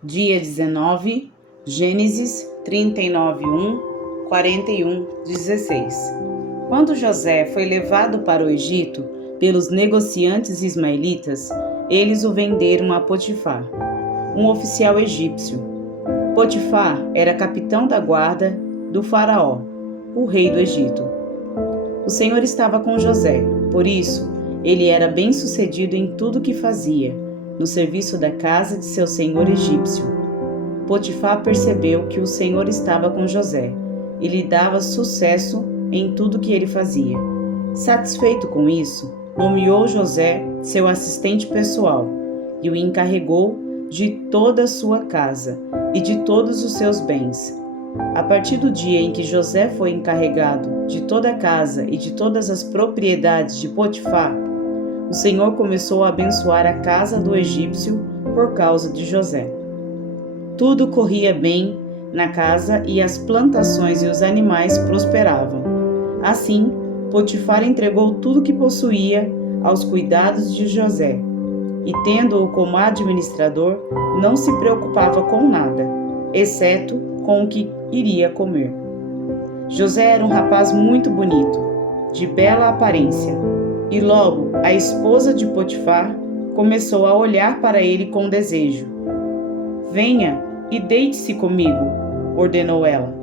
Dia 19, Gênesis 39:1, 41:16. Quando José foi levado para o Egito pelos negociantes ismaelitas, eles o venderam a Potifar, um oficial egípcio. Potifar era capitão da guarda do faraó, o rei do Egito. O Senhor estava com José, por isso ele era bem-sucedido em tudo que fazia, no serviço da casa de seu senhor egípcio. Potifar percebeu que o Senhor estava com José e lhe dava sucesso em tudo que ele fazia. Satisfeito com isso, nomeou José seu assistente pessoal e o encarregou de toda a sua casa e de todos os seus bens. A partir do dia em que José foi encarregado de toda a casa e de todas as propriedades de Potifar, o Senhor começou a abençoar a casa do egípcio por causa de José. Tudo corria bem na casa e as plantações e os animais prosperavam. Assim, Potifar entregou tudo que possuía aos cuidados de José, e tendo-o como administrador, não se preocupava com nada, exceto com o que iria comer. José era um rapaz muito bonito, de bela aparência, e logo a esposa de Potifar começou a olhar para ele com desejo. "Venha e deite-se comigo", ordenou ela.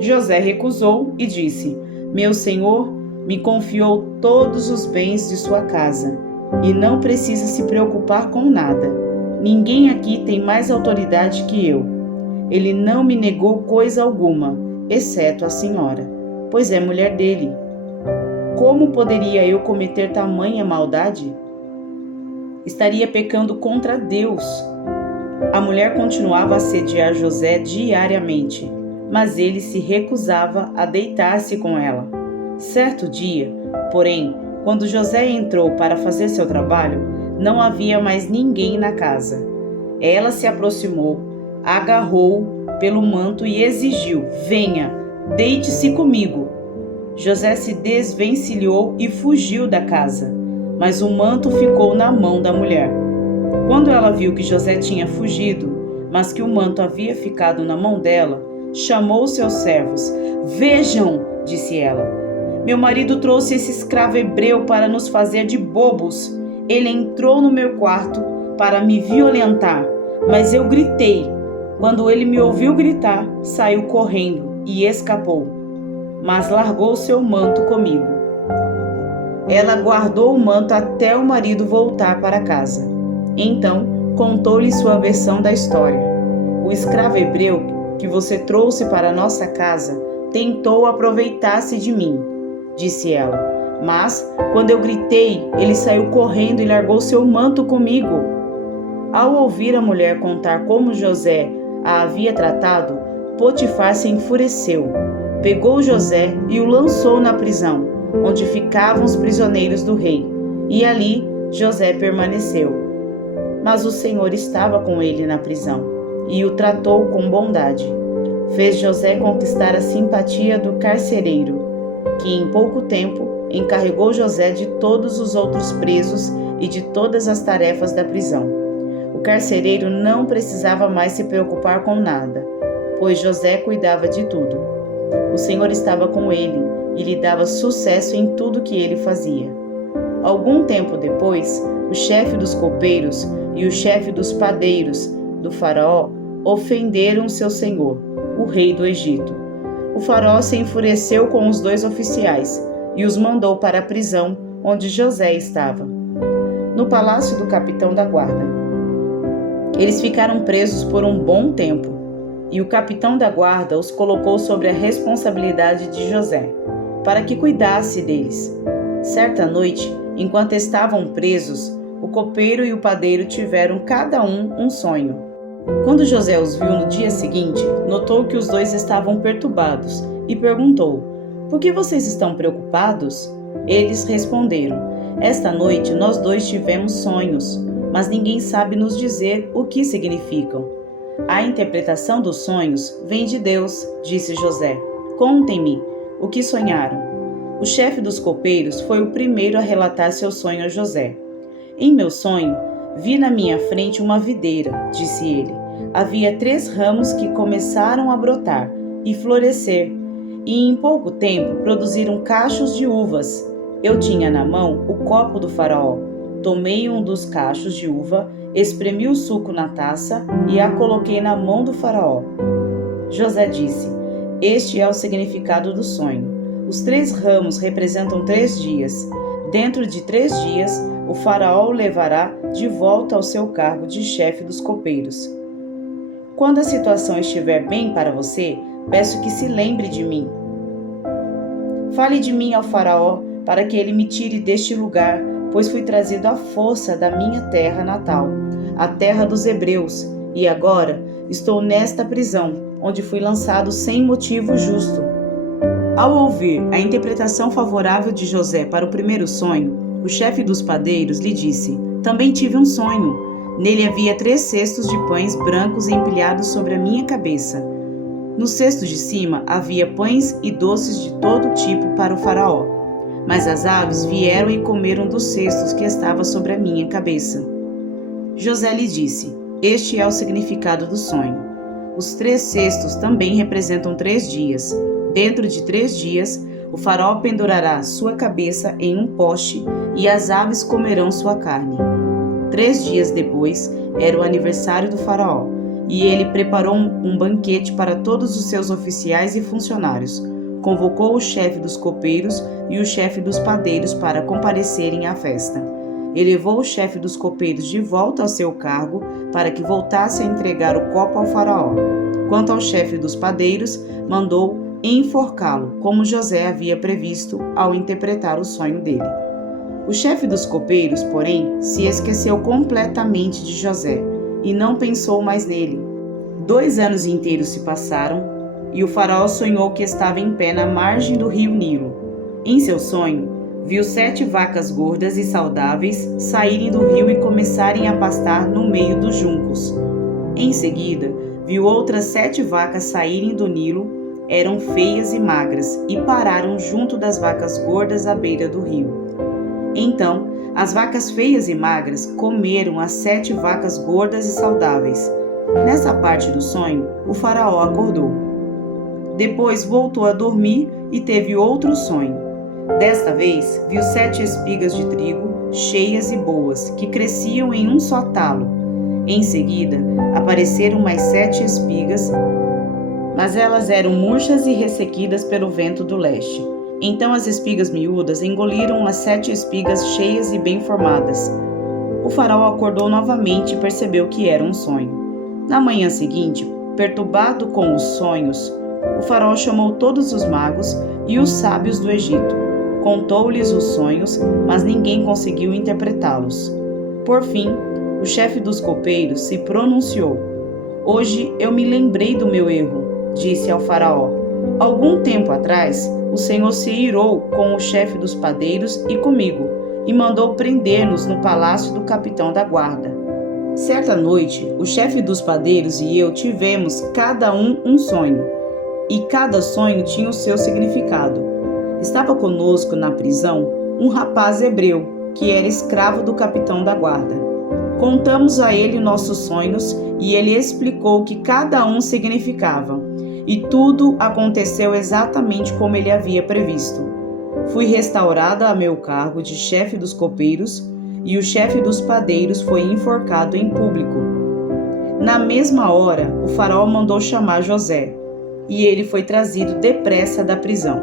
José recusou e disse: "Meu senhor me confiou todos os bens de sua casa e não precisa se preocupar com nada. Ninguém aqui tem mais autoridade que eu. Ele não me negou coisa alguma, exceto a senhora, pois é mulher dele. Como poderia eu cometer tamanha maldade? Estaria pecando contra Deus." A mulher continuava a assediar José diariamente, mas ele se recusava a deitar-se com ela. Certo dia, porém, quando José entrou para fazer seu trabalho, não havia mais ninguém na casa. Ela se aproximou, agarrou-o pelo manto e exigiu: "Venha, deite-se comigo." José se desvencilhou e fugiu da casa, mas o manto ficou na mão da mulher. Quando ela viu que José tinha fugido, mas que o manto havia ficado na mão dela, chamou seus servos. "Vejam", disse ela, "meu marido trouxe esse escravo hebreu para nos fazer de bobos. Ele entrou no meu quarto para me violentar, mas eu gritei. Quando ele me ouviu gritar, saiu correndo e escapou, mas largou seu manto comigo." Ela guardou o manto até o marido voltar para casa. Então, contou-lhe sua versão da história. "O escravo hebreu que você trouxe para nossa casa tentou aproveitar-se de mim", disse ela. "Mas, quando eu gritei, ele saiu correndo e largou seu manto comigo." Ao ouvir a mulher contar como José a havia tratado, Potifar se enfureceu. Pegou José e o lançou na prisão, onde ficavam os prisioneiros do rei, e ali José permaneceu. Mas o Senhor estava com ele na prisão e o tratou com bondade. Fez José conquistar a simpatia do carcereiro, que em pouco tempo encarregou José de todos os outros presos e de todas as tarefas da prisão. O carcereiro não precisava mais se preocupar com nada, pois José cuidava de tudo. O Senhor estava com ele e lhe dava sucesso em tudo que ele fazia. Algum tempo depois, o chefe dos copeiros e o chefe dos padeiros do faraó ofenderam seu senhor, o rei do Egito. O faraó se enfureceu com os dois oficiais e os mandou para a prisão onde José estava, no palácio do capitão da guarda. Eles ficaram presos por um bom tempo, e o capitão da guarda os colocou sobre a responsabilidade de José, para que cuidasse deles. Certa noite, enquanto estavam presos, o copeiro e o padeiro tiveram cada um sonho. Quando José os viu no dia seguinte, notou que os dois estavam perturbados e perguntou: "Por que vocês estão preocupados?" Eles responderam: "Esta noite nós dois tivemos sonhos, mas ninguém sabe nos dizer o que significam." "A interpretação dos sonhos vem de Deus", disse José. "Contem-me o que sonharam." O chefe dos copeiros foi o primeiro a relatar seu sonho a José. "Em meu sonho, Vi na minha frente uma videira, disse ele. Havia 3 ramos que começaram a brotar e florescer, e em pouco tempo produziram cachos de uvas. Eu tinha na mão o copo do faraó. Tomei um dos cachos de uva, espremi o suco na taça e a coloquei na mão do faraó. José disse: Este é o significado do sonho. Os 3 ramos representam 3 dias. Dentro de 3 dias, o faraó o levará de volta ao seu cargo de chefe dos copeiros. Quando a situação estiver bem para você, peço que se lembre de mim. Fale de mim ao faraó, para que ele me tire deste lugar, pois fui trazido à força da minha terra natal, a terra dos hebreus, e agora estou nesta prisão, onde fui lançado sem motivo justo. Ao ouvir a interpretação favorável de José para o primeiro sonho, o chefe dos padeiros lhe disse: Também tive um sonho. Nele havia 3 cestos de pães brancos empilhados sobre a minha cabeça. No cesto de cima havia pães e doces de todo tipo para o faraó. Mas as aves vieram e comeram dos cestos que estavam sobre a minha cabeça. José lhe disse: Este é o significado do sonho. Os 3 cestos também representam 3 dias. Dentro de 3 dias, o faraó pendurará sua cabeça em um poste e as aves comerão sua carne. 3 dias depois, era o aniversário do faraó, e ele preparou um banquete para todos os seus oficiais e funcionários. Convocou o chefe dos copeiros e o chefe dos padeiros para comparecerem à festa. Elevou o chefe dos copeiros de volta ao seu cargo para que voltasse a entregar o copo ao faraó. Quanto ao chefe dos padeiros, mandou enforcá-lo, como José havia previsto ao interpretar o sonho dele. O chefe dos copeiros, porém, se esqueceu completamente de José e não pensou mais nele. 2 anos inteiros se passaram e o faraó sonhou que estava em pé na margem do rio Nilo. Em seu sonho, viu 7 vacas gordas e saudáveis saírem do rio e começarem a pastar no meio dos juncos. Em seguida, viu outras 7 vacas saírem do Nilo. Eram feias e magras e pararam junto das vacas gordas à beira do rio. Então, as vacas feias e magras comeram as 7 vacas gordas e saudáveis. Nessa parte do sonho, o faraó acordou. Depois voltou a dormir e teve outro sonho. Desta vez, viu 7 espigas de trigo, cheias e boas, que cresciam em um só talo. Em seguida, apareceram mais 7 espigas, mas elas eram murchas e ressequidas pelo vento do leste. Então as espigas miúdas engoliram as 7 espigas cheias e bem formadas. O faraó acordou novamente e percebeu que era um sonho. Na manhã seguinte, perturbado com os sonhos, o faraó chamou todos os magos e os sábios do Egito. Contou-lhes os sonhos, mas ninguém conseguiu interpretá-los. Por fim, o chefe dos copeiros se pronunciou: Hoje eu me lembrei do meu erro, disse ao faraó. Algum tempo atrás, o Senhor se irou com o chefe dos padeiros e comigo, e mandou prender-nos no palácio do capitão da guarda. Certa noite, o chefe dos padeiros e eu tivemos cada um sonho, e cada sonho tinha o seu significado. Estava conosco na prisão um rapaz hebreu, que era escravo do capitão da guarda. Contamos a ele nossos sonhos e ele explicou o que cada um significava. E tudo aconteceu exatamente como ele havia previsto. Fui restaurada a meu cargo de chefe dos copeiros e o chefe dos padeiros foi enforcado em público. Na mesma hora, o faraó mandou chamar José e ele foi trazido depressa da prisão.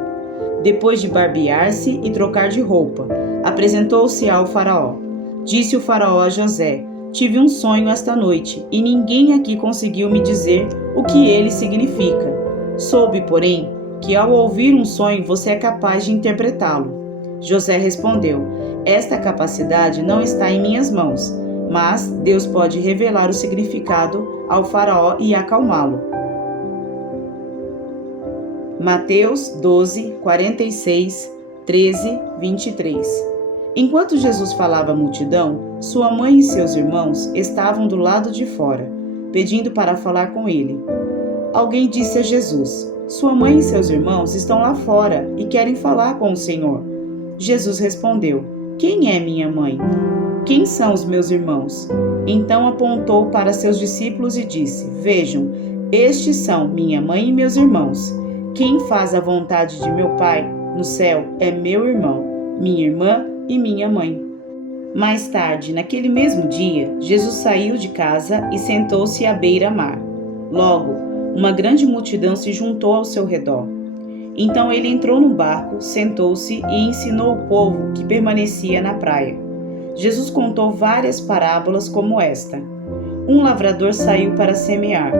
Depois de barbear-se e trocar de roupa, apresentou-se ao faraó. Disse o faraó a José: Tive um sonho esta noite e ninguém aqui conseguiu me dizer o que ele significa. Soube, porém, que ao ouvir um sonho você é capaz de interpretá-lo. José respondeu: Esta capacidade não está em minhas mãos, mas Deus pode revelar o significado ao faraó e acalmá-lo. Mateus 12, 46, 13, 23. Enquanto Jesus falava à multidão, sua mãe e seus irmãos estavam do lado de fora, pedindo para falar com ele. Alguém disse a Jesus: Sua mãe e seus irmãos estão lá fora e querem falar com o Senhor. Jesus respondeu: Quem é minha mãe? Quem são os meus irmãos? Então apontou para seus discípulos e disse: Vejam, estes são minha mãe e meus irmãos. Quem faz a vontade de meu Pai no céu é meu irmão, minha irmã e minha mãe. Mais tarde, naquele mesmo dia, Jesus saiu de casa e sentou-se à beira-mar. Logo, uma grande multidão se juntou ao seu redor. Então ele entrou no barco, sentou-se e ensinou o povo que permanecia na praia. Jesus contou várias parábolas como esta. Um lavrador saiu para semear.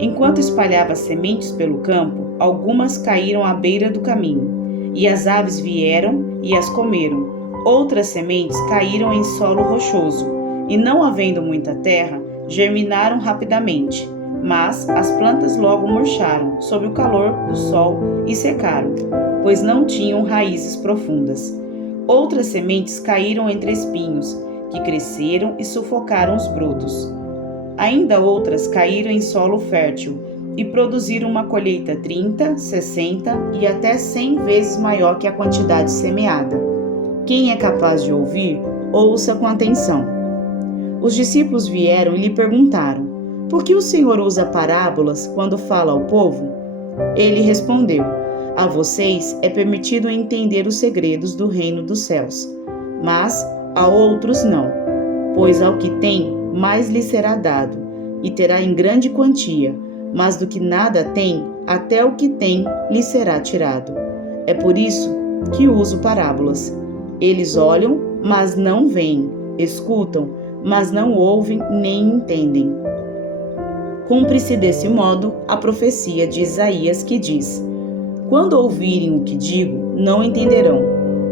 Enquanto espalhava sementes pelo campo, algumas caíram à beira do caminho, e as aves vieram e as comeram. Outras sementes caíram em solo rochoso, e não havendo muita terra, germinaram rapidamente. Mas as plantas logo murcharam sob o calor do sol e secaram, pois não tinham raízes profundas. Outras sementes caíram entre espinhos, que cresceram e sufocaram os brotos. Ainda outras caíram em solo fértil e produziram uma colheita 30, 60 e até 100 vezes maior que a quantidade semeada. Quem é capaz de ouvir, ouça com atenção. Os discípulos vieram e lhe perguntaram: Por que o Senhor usa parábolas quando fala ao povo? Ele respondeu: A vocês é permitido entender os segredos do reino dos céus, mas a outros não. Pois ao que tem, mais lhe será dado, e terá em grande quantia, mas do que nada tem, até o que tem lhe será tirado. É por isso que uso parábolas. Eles olham, mas não veem, escutam, mas não ouvem nem entendem. Cumpre-se desse modo a profecia de Isaías que diz: Quando ouvirem o que digo, não entenderão.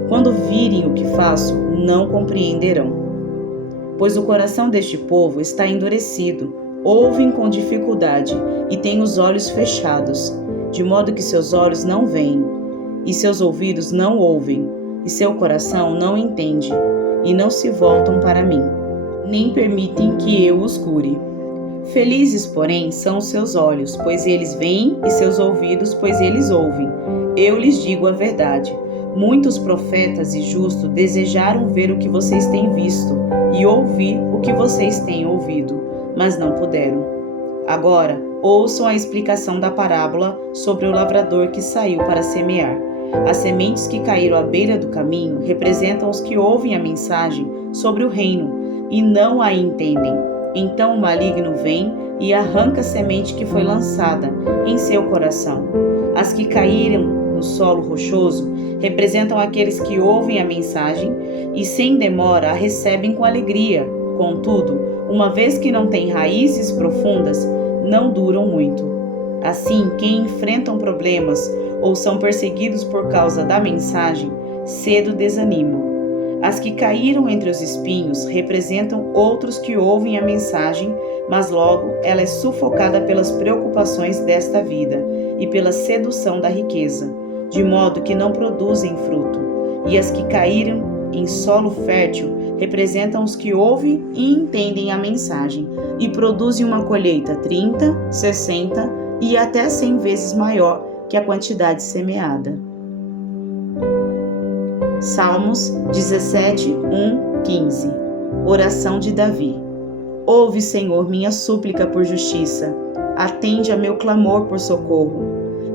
Quando virem o que faço, não compreenderão. Pois o coração deste povo está endurecido, ouvem com dificuldade e têm os olhos fechados, de modo que seus olhos não veem, e seus ouvidos não ouvem, e seu coração não entende, e não se voltam para mim, nem permitem que eu os cure. Felizes, porém, são os seus olhos, pois eles veem, e seus ouvidos, pois eles ouvem. Eu lhes digo a verdade. Muitos profetas e justos desejaram ver o que vocês têm visto e ouvir o que vocês têm ouvido, mas não puderam. Agora, ouçam a explicação da parábola sobre o lavrador que saiu para semear. As sementes que caíram à beira do caminho representam os que ouvem a mensagem sobre o reino e não a entendem. Então o maligno vem e arranca a semente que foi lançada em seu coração. As que caíram no solo rochoso representam aqueles que ouvem a mensagem e sem demora a recebem com alegria. Contudo, uma vez que não têm raízes profundas, não duram muito. Assim, quem enfrentam problemas ou são perseguidos por causa da mensagem, cedo desanimam. As que caíram entre os espinhos representam outros que ouvem a mensagem, mas logo ela é sufocada pelas preocupações desta vida e pela sedução da riqueza, de modo que não produzem fruto. E as que caíram em solo fértil representam os que ouvem e entendem a mensagem e produzem uma colheita 30, 60 e até 100 vezes maior que a quantidade semeada. Salmos 17, 1, 15. Oração de Davi. Ouve, Senhor, minha súplica por justiça. Atende a meu clamor por socorro.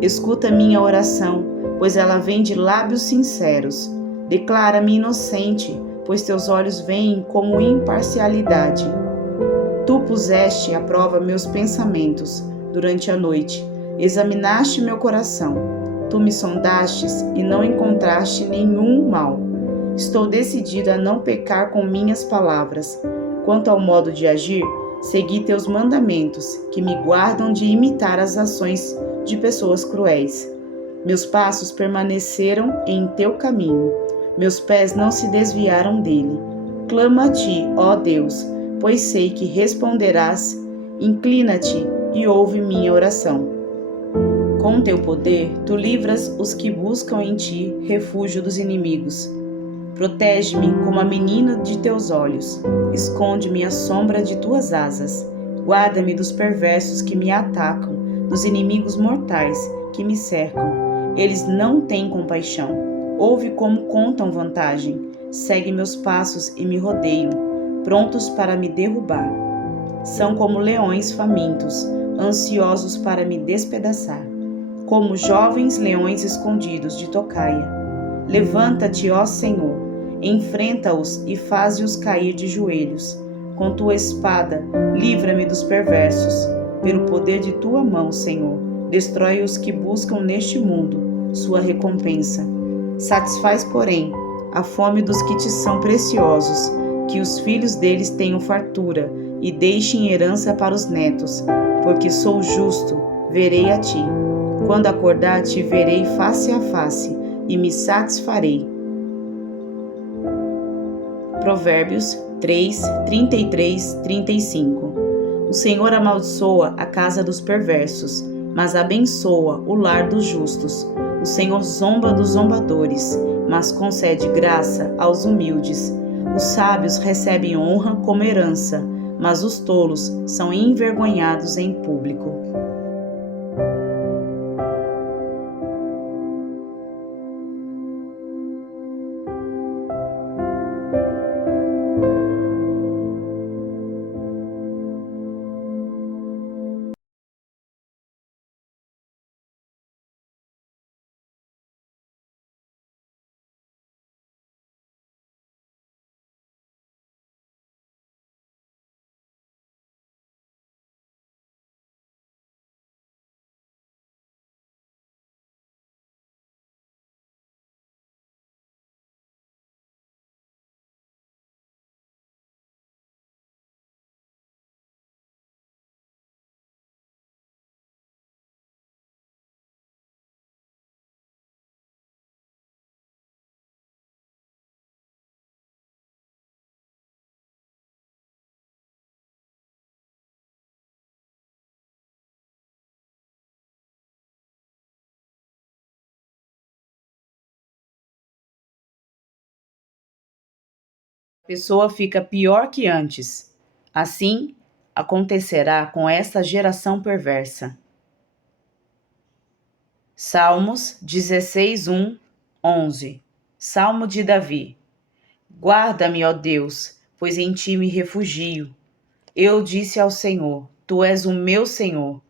Escuta minha oração, pois ela vem de lábios sinceros. Declara-me inocente, pois teus olhos veem com imparcialidade. Tu puseste à prova meus pensamentos durante a noite. Examinaste meu coração. Tu me sondastes e não encontraste nenhum mal. Estou decidido a não pecar com minhas palavras. Quanto ao modo de agir, segui teus mandamentos, que me guardam de imitar as ações de pessoas cruéis. Meus passos permaneceram em teu caminho. Meus pés não se desviaram dele. Clamo a ti, ó Deus, pois sei que responderás. Inclina-te e ouve minha oração. Com teu poder, tu livras os que buscam em ti refúgio dos inimigos. Protege-me como a menina de teus olhos. Esconde-me à sombra de tuas asas. Guarda-me dos perversos que me atacam, dos inimigos mortais que me cercam. Eles não têm compaixão. Ouve como contam vantagem, segue meus passos e me rodeiam, prontos para me derrubar. São como leões famintos, ansiosos para me despedaçar, como jovens leões escondidos de tocaia. Levanta-te, ó Senhor, enfrenta-os e faze-os cair de joelhos. Com tua espada, livra-me dos perversos. Pelo poder de tua mão, Senhor, destrói os que buscam neste mundo sua recompensa. Satisfaz, porém, a fome dos que te são preciosos, que os filhos deles tenham fartura e deixem herança para os netos, porque sou justo, verei a ti. Quando acordar, te verei face a face e me satisfarei. Provérbios 3, 33, 35. O Senhor amaldiçoa a casa dos perversos, mas abençoa o lar dos justos. O Senhor zomba dos zombadores, mas concede graça aos humildes. Os sábios recebem honra como herança, mas os tolos são envergonhados em público. A pessoa fica pior que antes. Assim acontecerá com esta geração perversa. Salmos 16, 1, 11. Salmo de Davi. Guarda-me, ó Deus, pois em ti me refugio. Eu disse ao Senhor, tu és o meu Senhor.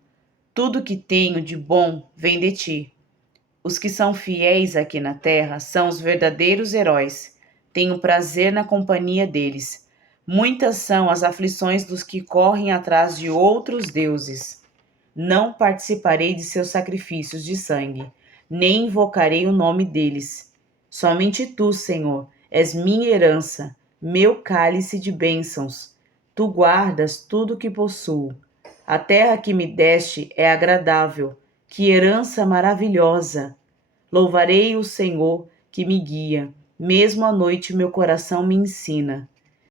Tudo que tenho de bom vem de ti. Os que são fiéis aqui na terra são os verdadeiros heróis. Tenho prazer na companhia deles. Muitas são as aflições dos que correm atrás de outros deuses. Não participarei de seus sacrifícios de sangue, nem invocarei o nome deles. Somente tu, Senhor, és minha herança, meu cálice de bênçãos. Tu guardas tudo que possuo. A terra que me deste é agradável, que herança maravilhosa. Louvarei o Senhor que me guia, mesmo à noite meu coração me ensina.